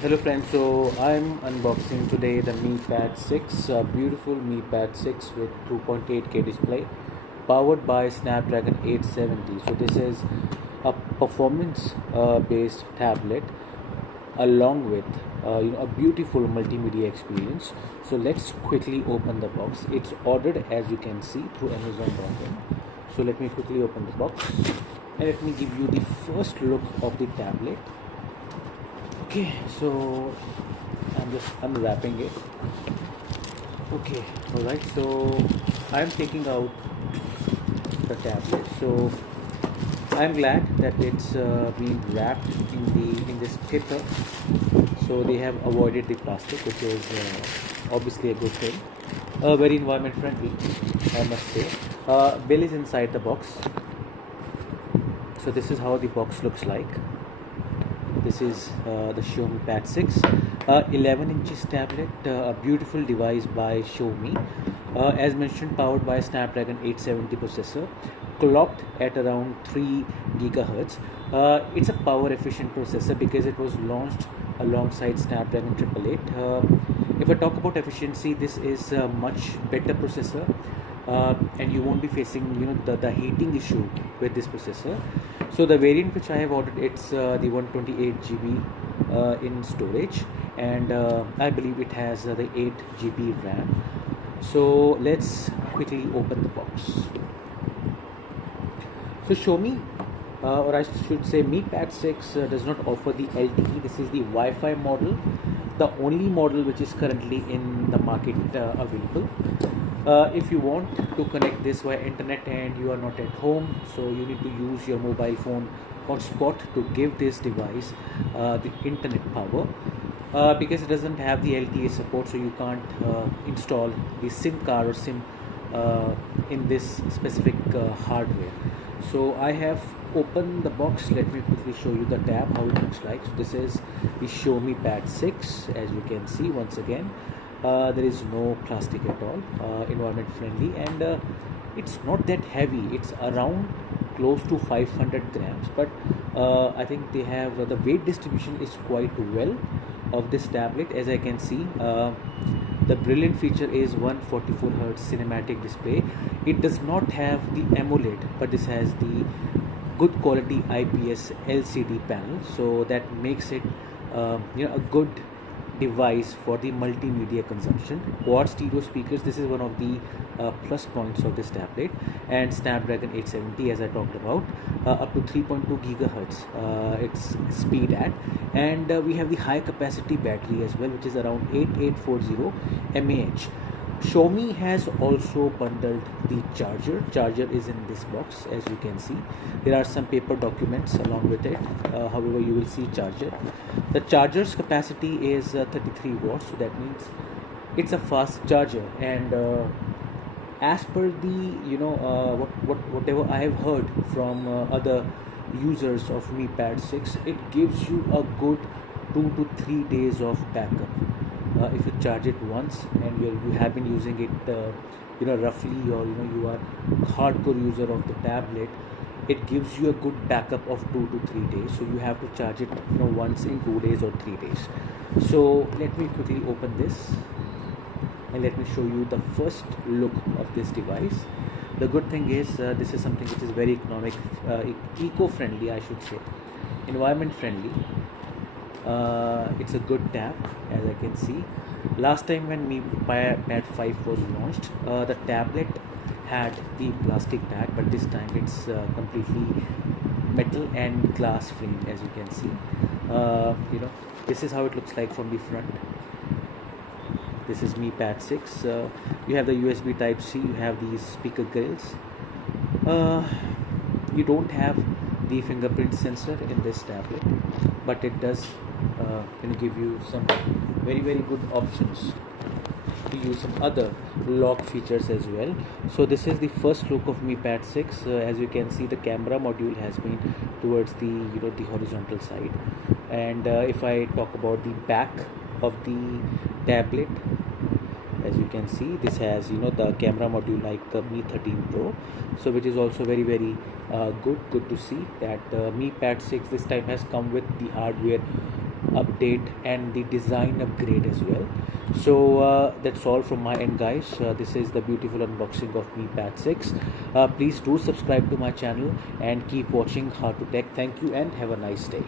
Hello friends, so I'm unboxing today the Mi Pad 6, a beautiful Mi Pad 6 with 2.8K display, powered by Snapdragon 870. So this is a performance based tablet along with a beautiful multimedia experience. So let's quickly open the box. It's ordered, as you can see, through Amazon.in. So let me quickly open the box and let me give you the first look of the tablet. Okay, so I'm just unwrapping it. Okay, all right, so I'm taking out the tablet. So I'm glad that it's been wrapped in this paper. So they have avoided the plastic, which is obviously a good thing. Very environment friendly, I must say. Bill is inside the box. So this is how the box looks like. This is the Xiaomi Pad 6, 11 inches tablet, a beautiful device by Xiaomi. As mentioned, powered by Snapdragon 870 processor, clocked at around 3 gigahertz. It's a power efficient processor because it was launched alongside Snapdragon 888. If I talk about efficiency, this is a much better processor. And you won't be facing the heating issue with this processor. So the variant which I have ordered, it's the 128 GB in storage, and I believe it has the 8 GB RAM. So let's quickly open the box. So Xiaomi, or I should say Mi Pad 6 does not offer the LTE. This is the Wi-Fi model, the only model which is currently in the market available. If you want to connect this via internet and you are not at home, so you need to use your mobile phone hotspot to give this device the internet power, because it doesn't have the LTE support, so you can't install the SIM card or SIM in this specific hardware. So I have opened the box. Let me quickly show you the tab, how it looks like. So this is the Xiaomi Pad 6, as you can see. Once again, there is no plastic at all, environment friendly, and it's not that heavy. It's around close to 500 grams, but I think they have the weight distribution is quite well of this tablet. As I can see, the brilliant feature is 144 Hz cinematic display. It does not have the AMOLED, but this has the good quality IPS LCD panel, so that makes it a good device for the multimedia consumption. Quad stereo speakers, this is one of the plus points of this tablet, and Snapdragon 870, as I talked about, up to 3.2 gigahertz its speed at, and we have the high capacity battery as well, which is around 8840 mAh. Xiaomi has also bundled the charger. Charger is in this box, as you can see. There are some paper documents along with it. However, you will see charger. The charger's capacity is 33 watts, so that means it's a fast charger. And as per the whatever I have heard from other users of Mi Pad 6, it gives you a good 2 to 3 days of backup. If you charge it once and you have been using it roughly, or you are hardcore user of the tablet, it gives you a good backup of 2 to 3 days. So you have to charge it once in 2 days or 3 days. So let me quickly open this and let me show you the first look of this device. The good thing is this is something which is very eco-friendly, I should say, environment friendly. It's a good tab, as I can see. Last time when Mi Pad 5 was launched, the tablet had the plastic bag, but this time it's completely metal and glass frame, as you can see. This is how it looks like from the front. This is Mi Pad 6. You have the USB Type-C, you have these speaker grills. You don't have the fingerprint sensor in this tablet, but it does give you some very good options to use some other lock features as well. So this is the first look of Mi Pad 6. As you can see, the camera module has been towards the the horizontal side. And if I talk about the back of the tablet, as you can see, this has the camera module like Mi 13 Pro, so which is also very good to see that Mi Pad 6 this time has come with the hardware update and the design upgrade as well. So that's all from my end, guys. This is the beautiful unboxing of Mi Pad 6. Please do subscribe to my channel and keep watching How to Tech. Thank you and have a nice day.